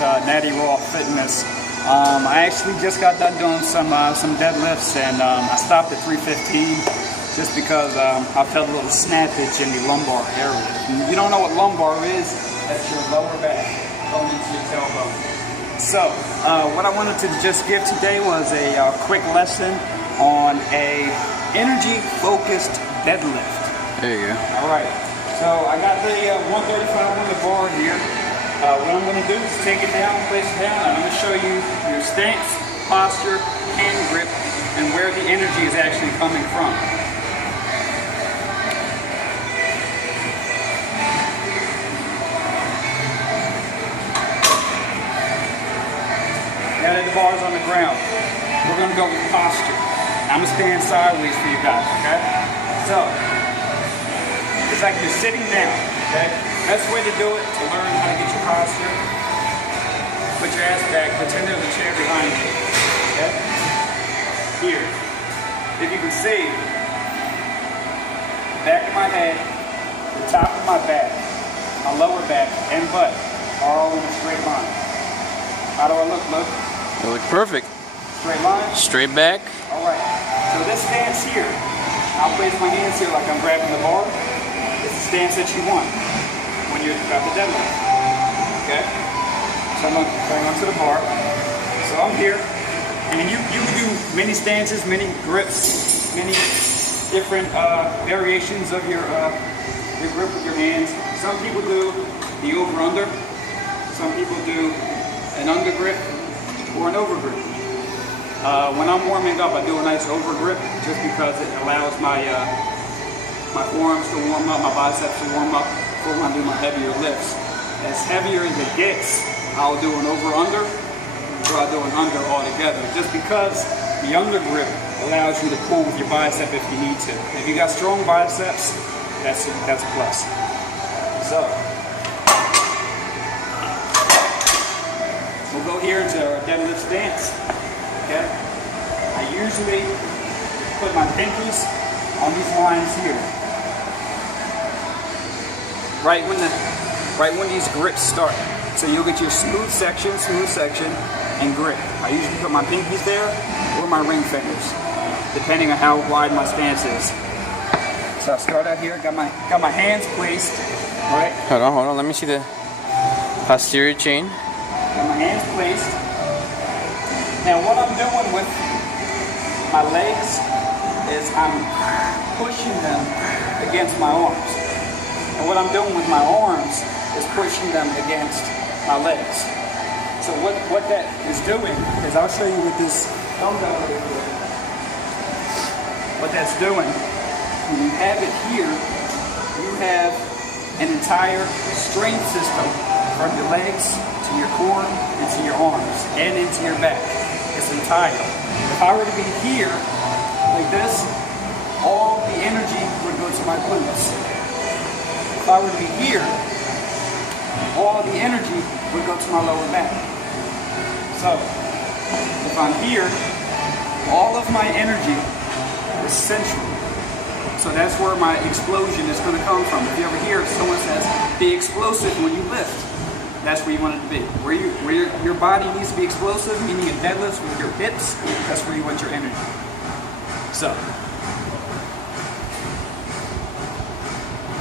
Natty Raw Fitness. I actually just got done doing some deadlifts, and I stopped at 315 just because I felt a little snappage in the lumbar area. If you don't know what lumbar is, that's your lower back going into your tailbone. So what I wanted to just give today was a quick lesson on a energy-focused deadlift. There you go. All right. So I got the 135 on the bar here. What I'm going to do is take it down, place it down, and I'm going to show you your stance, posture, hand grip, and where the energy is actually coming from. Now that the bar is on the ground, we're going to go with posture. I'm going to stand sideways for you guys, okay? So, it's like you're sitting down, okay? Best way to do it, to learn how to get your posture, put your ass back, pretend there's a chair behind you, okay? Here. If you can see, the back of my head, the top of my back, my lower back, and butt are all in a straight line. How do I look, Luke? You look perfect. Straight line? Straight back. Alright. So this stance here, I'll place my hands here like I'm grabbing the bar. It's the stance that you want when you're about to deadlift. Okay? So I'm going to bring onto the bar. So I'm here. And you can do many stances, many grips, many different variations of your grip with your hands. Some people do the over-under. Some people do an under grip or an over grip. When I'm warming up, I do a nice over grip just because it allows my my forearms to warm up, my biceps to warm up before I do my heavier lifts. As heavier as it gets, I'll do an over-under, or I'll do an under altogether, just because the under grip allows you to pull with your bicep if you need to. If you got strong biceps, that's a plus. So, we'll go here into our deadlift stance. Okay? I usually put my pinkies on these lines here. Right when these grips start. So you'll get your smooth section, and grip. I usually put my pinkies there or my ring fingers, depending on how wide my stance is. So I start out here, got my hands placed, right? Hold on, let me see the posterior chain. Got my hands placed. Now what I'm doing with my legs is I'm pushing them against my arms. And what I'm doing with my arms is pushing them against my legs. So what that is doing is, I'll show you with this dumbbell over here. What that's doing, when you have it here, you have an entire strength system from your legs to your core and to your arms and into your back. It's entire. If I were to be here, like this, all the energy would go to my glutes. If I were to be here, all the energy would go to my lower back. So, if I'm here, all of my energy is central. So that's where my explosion is going to come from. If you ever hear someone says, be explosive when you lift, that's where you want it to be. Where your body needs to be explosive, meaning in deadlifts with your hips, that's where you want your energy. So,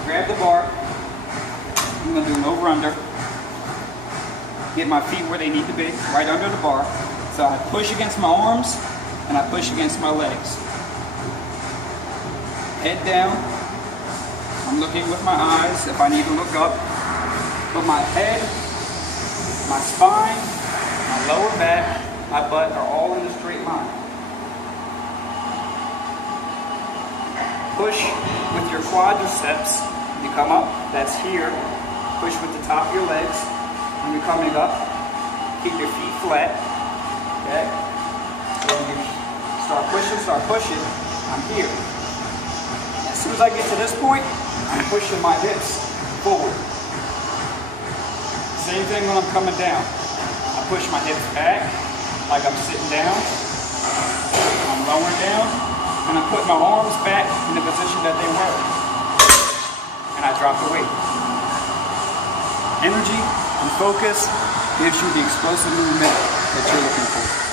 grab the bar. I'm going to do an over-under. Get my feet where they need to be, right under the bar. So I push against my arms and I push against my legs. Head down. I'm looking with my eyes if I need to look up. But my head, my spine, my lower back, my butt are all in a straight line. Push with your quadriceps. You come up, that's here. Push with the top of your legs. When you're coming up, keep your feet flat. Okay? So when you start pushing, I'm here. As soon as I get to this point, I'm pushing my hips forward. Same thing when I'm coming down. I push my hips back, like I'm sitting down. I'm lowering down, and I put my arms back in the position that they were. And I drop the weight. Energy and focus gives you the explosive movement that you're looking for.